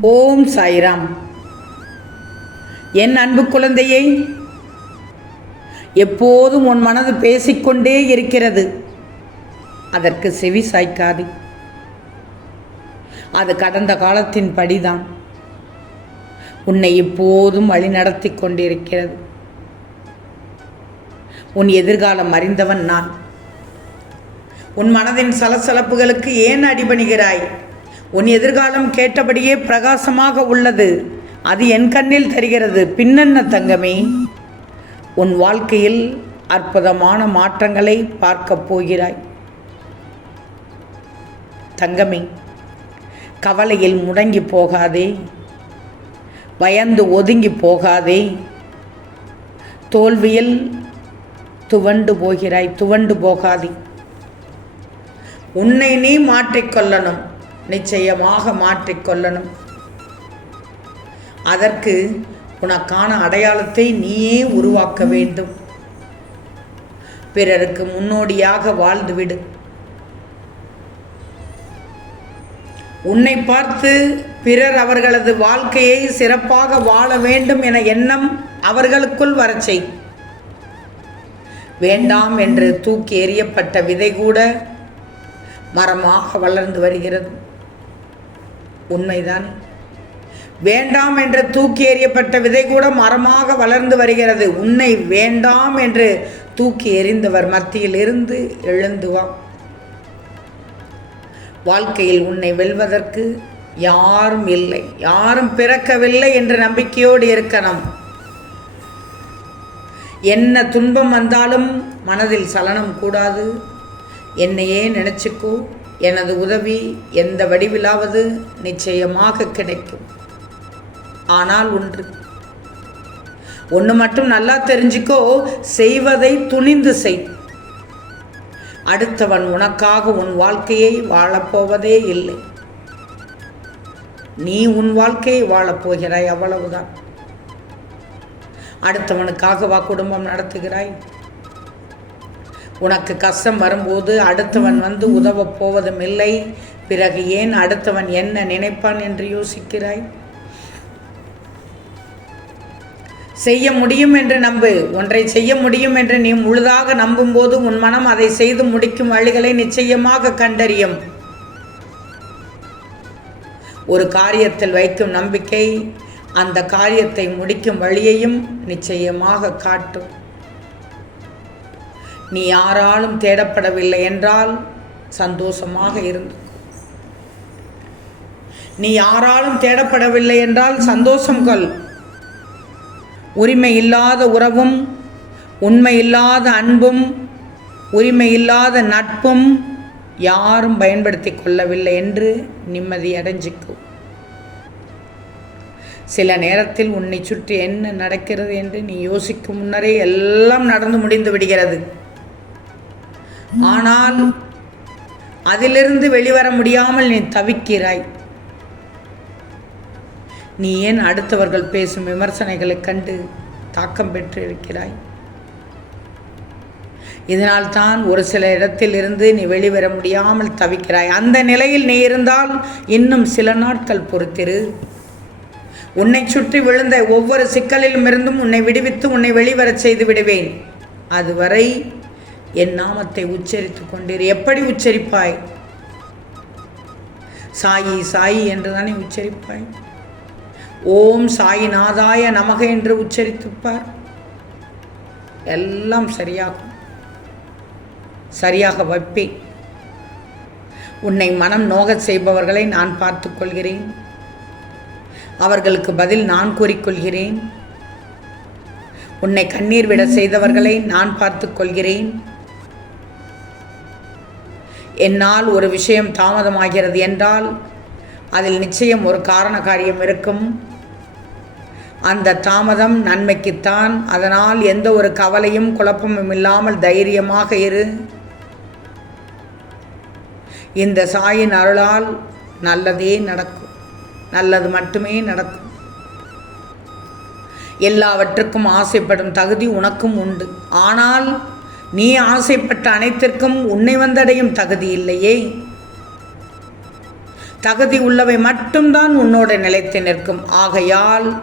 ஓம் சாய்ராம். என் அன்பு குழந்தையை எப்போதும் உன் மனது பேசிக்கொண்டே இருக்கிறது. அதற்கு செவி சாய்க்காது. அது கடந்த காலத்தின் படிதான். உன்னை எப்போதும் வழிநடத்தி கொண்டிருக்கிறது. உன் எதிர்காலம் அறிந்தவன் நான். உன் மனதின் சலசலப்புகளுக்கு ஏன் அடிபணிகிறாய்? உன் எதிர்காலம் கேட்டபடியே பிரகாசமாக உள்ளது. அது என் கண்ணில் தெரிகிறது. பின்னென்ன தங்கமே? உன் வாழ்க்கையில் அற்புதமான மாற்றங்களை பார்க்கப் போகிறாய். தங்கமே கவலையில் முடங்கி போகாதே. பயந்து ஒதுங்கி போகாதே. தோல்வியில் துவண்டு போகிறாய். துவண்டு போகாதே. உன்னை நீ மாற்றிக்கொள்ளணும். நிச்சயமாக மாற்றிக்கொள்ளணும் அதற்கு உனக்கான அடையாளத்தை நீயே உருவாக்க வேண்டும். பிறருக்கு முன்னோடியாக வாழ்ந்துவிடு உன்னை பார்த்து பிறர் அவர்களது வாழ்க்கையை சிறப்பாக வாழ வேண்டும் என எண்ணம் அவர்களுக்குள் வரச் செய். வேண்டாம் என்று தூக்கி எறியப்பட்ட விதை கூட மரமாக வளர்ந்து வருகிறது. உண்மைதான். வேண்டாம் என்று தூக்கி எறியப்பட்ட விதை கூட மரமாக வளர்ந்து வருகிறது. உன்னை வேண்டாம் என்று தூக்கி எறிந்தவர் மத்தியில் இருந்து எழுந்து வா வாழ்க்கையில் உன்னை வெல்வதற்கு யாரும் இல்லை. யாரும் பிறக்கவில்லை என்ற நம்பிக்கையோடு இருக்கணும். என்ன துன்பம் வந்தாலும் மனதில் சலனம் கூடாது. என்னையே நினச்சிக்கோ. எனது உதவி எந்த வடிவிலாவது நிச்சயமாக கிடைக்கும். ஆனால் ஒன்று ஒன்று மட்டும் நல்லா தெரிஞ்சுக்கோ செய்வதை துணிந்து செய். அடுத்தவன் உனக்காக உன் வாழ்க்கையை வாழப்போவதே இல்லை. நீ உன் வாழ்க்கையை வாழப்போகிறாய் அவ்வளவுதான். அடுத்தவனுக்காகவா குடும்பம் நடத்துகிறாய்? உனக்கு கஷ்டம் வரும்போது அடுத்தவன் வந்து உதவப் போவதும் இல்லை பிறகு ஏன் அடுத்தவன் என்ன நினைப்பான் என்று யோசிக்கிறாய்? செய்ய முடியும் என்று நம்பு. ஒன்றை செய்ய முடியும் என்று நீ முழுதாக நம்பும்போது உன் மனம் அதை செய்து முடிக்கும் வழிகளை நிச்சயமாக கண்டறியும். ஒரு காரியத்தில் வைக்கும் நம்பிக்கை அந்த காரியத்தை முடிக்கும் வழியையும் நிச்சயமாக காட்டும். நீ யாராலும் தேடப்படவில்லை என்றால் சந்தோஷமாக இருந்து. நீ யாராலும் தேடப்படவில்லை என்றால் சந்தோஷம் கொள். உரிமை இல்லாத உறவும் உண்மை இல்லாத அன்பும் உரிமை இல்லாத நட்பும் யாரும் பயன்படுத்தி கொள்ளவில்லை என்று நிம்மதி அடைஞ்சிக்கும். சில நேரத்தில் உன்னை சுற்றி என்ன நடக்கிறது என்று நீ யோசிக்கும் முன்னரே எல்லாம் நடந்து முடிந்து விடுகிறது. ஆனால் அதிலிருந்து வெளிவர முடியாமல் நீ தவிக்கிறாய். நீ ஏன் அடுத்தவர்கள் பேசும் விமர்சனைகளைக் கண்டு தாக்கம் பெற்றிருக்கிறாய்? இதனால்தான் இதனால் தான் ஒரு சில இடத்தில் இருந்து நீ வெளிவர முடியாமல் தவிக்கிறாய். அந்த நிலையில் நீ இருந்தால் இன்னும் சில நாட்கள் பொறுத்திரு. உன்னை சுற்றி விழுந்த ஒவ்வொரு சிக்கலிலும் இருந்தும் உன்னை விடுவித்து உன்னை வெளிவரச் செய்து விடுவேன். அதுவரை என் நாமத்தை உச்சரித்து கொண்டீர். எப்படி உச்சரிப்பாய்? சாயி சாயி என்று தானே உச்சரிப்பாய்? ஓம் சாயிநாதாய நமக என்று உச்சரித்துப்பார். எல்லாம் சரியாகும். சரியாக வைப்பேன். உன்னை மனம் நோகச் செய்பவர்களை நான் பார்த்துக்கொள்கிறேன் அவர்களுக்கு பதில் நான் கூறிக்கொள்கிறேன் உன்னை கண்ணீர் விட செய்தவர்களை நான் பார்த்துக் கொள்கிறேன். என்னால் ஒரு விஷயம் தாமதமாகிறது என்றால் அதில் நிச்சயம் ஒரு காரண காரியம் இருக்கும். அந்த தாமதம் நன்மைக்குத்தான். அதனால் எந்த ஒரு கவலையும் குழப்பமும் இல்லாமல் தைரியமாக இரு. இந்த சாயின் அருளால் நல்லதே நடக்கும். நல்லது மட்டுமே நடக்கும். எல்லாவற்றுக்கும் ஆசைப்படும் தகுதி உனக்கும் உண்டு. ஆனால் நீ ஆசைப்பட்ட அனைத்திற்கும் உன்னை வந்தடையும் தகுதி இல்லையே. தகுதி உள்ளவை மட்டும்தான் உன்னோட நிலைத்து நிற்கும். ஆகையால்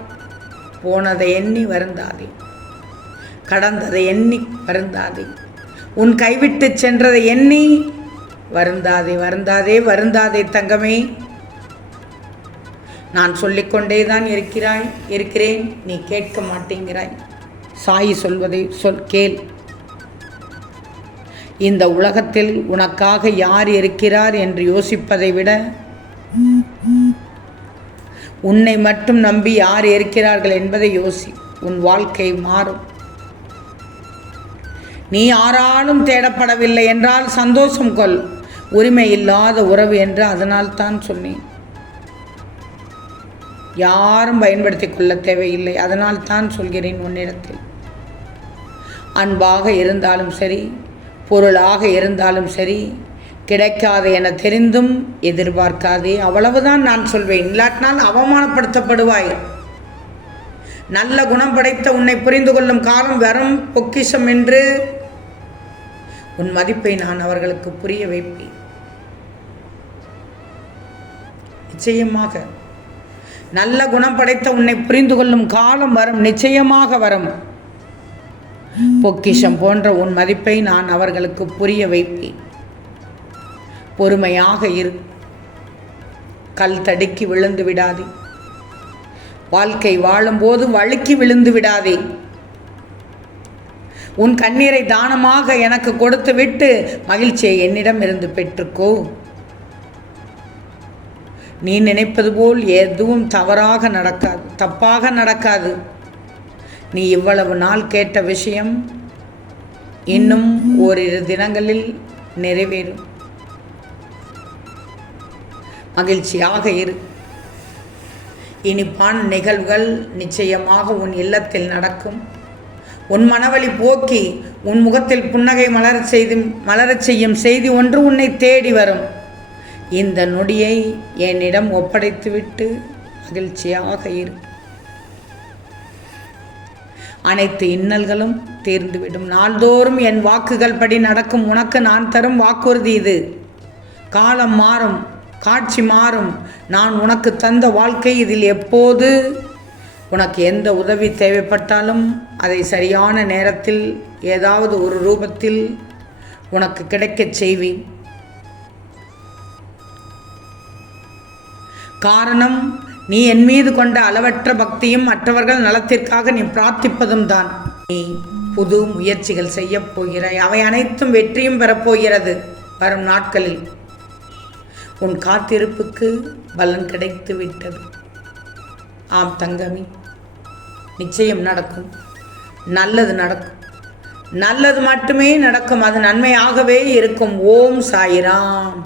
போனதை எண்ணி வருந்தாதே. கடந்ததை எண்ணி வருந்தாதே. உன் கைவிட்டு சென்றதை எண்ணி வருந்தாதே வருந்தாதே வருந்தாதே தங்கமே. நான் சொல்லிக்கொண்டே தான் இருக்கிறாய் இருக்கிறேன். நீ கேட்க மாட்டேங்கிறாய். சாயி சொல்வதை சொல் கேள். இந்த உலகத்தில் உனக்காக யார் இருக்கிறார் என்று யோசிப்பதை விட உன்னை மட்டும் நம்பி யார் இருக்கிறார்கள் என்பதை யோசி உன் வாழ்க்கை மாறும். நீ யாராலும் தேடப்படவில்லை என்றால் சந்தோஷம் கொள். உரிமை இல்லாத உறவு என்று அதனால் தான் சொன்னேன். யாரும் பயன்படுத்தி கொள்ள தேவையில்லை அதனால் தான் சொல்கிறேன் உன்னிடத்தில். அன்பாக இருந்தாலும் சரி பொருளாக இருந்தாலும் சரி கிடைக்காது என தெரிந்தும் எதிர்பார்க்காதே. அவ்வளவுதான் நான் சொல்வேன். இல்லாட்டினால் அவமானப்படுத்தப்படுவாய். நல்ல குணம் படைத்த உன்னை புரிந்து கொள்ளும் காலம் வரும் பொக்கிஷம் என்று உன் மதிப்பை நான் அவர்களுக்கு புரிய வைப்பேன். நிச்சயமாக நல்ல குணம் படைத்த உன்னை புரிந்து கொள்ளும் காலம் வரும். நிச்சயமாக வரும். பொக்கிஷம் போன்ற உன் மதிப்பை நான் அவர்களுக்கு புரிய வைப்பேன். பொறுமையாக இரு. கல் தடுக்கி விழுந்து விடாதே. வாழ்க்கை வாழும்போது வழுக்கி விழுந்து விடாதே. உன் கண்ணீரை தானமாக எனக்கு கொடுத்து விட்டு மகிழ்ச்சியை என்னிடம் இருந்து பெற்றுக்கோ. நீ நினைப்பது போல் எதுவும் தவறாக நடக்காது தப்பாக நடக்காது. நீ இவ்வளவு நாள் கேட்ட விஷயம் இன்னும் ஓரிரு தினங்களில் நிறைவேறும். மகிழ்ச்சியாக இரு. இனிப்பான நிகழ்வுகள் நிச்சயமாக உன் இல்லத்தில் நடக்கும். உன் மனவழி போக்கி உன் முகத்தில் புன்னகை மலரச் செய்து மலரச் செய்யும் செய்தி ஒன்று உன்னை தேடி வரும். இந்த நொடியை என்னிடம் ஒப்படைத்துவிட்டு மகிழ்ச்சியாக இரு. அனைத்து இன்னல்களும் தீர்ந்துவிடும். நாள்தோறும் என் வாக்குகள் படி நடக்கும். உனக்கு நான் தரும் வாக்குறுதி இது. காலம் மாறும். காட்சி மாறும். நான் உனக்கு தந்த வாழ்க்கை இதில் எப்போது? உனக்கு எந்த உதவி தேவைப்பட்டாலும் அதை சரியான நேரத்தில் ஏதாவது ஒரு ரூபத்தில் உனக்கு கிடைக்கச் செய்வேன். காரணம் நீ என் மீது கொண்ட அளவற்ற பக்தியும் மற்றவர்கள் நலத்திற்காக நீ பிரார்த்திப்பதும் தான். நீ புது முயற்சிகள் செய்யப் போகிறாய். அவை அனைத்தும் வெற்றியும் பெறப்போகிறது வரும் நாட்களில் உன் காத்திருப்புக்கு பலன் கிடைத்து விட்டது. ஆம் தங்கமி நிச்சயம் நடக்கும். நல்லது நடக்கும். நல்லது மட்டுமே நடக்கும். அது நன்மையாகவே இருக்கும். ஓம் சாயிராம்.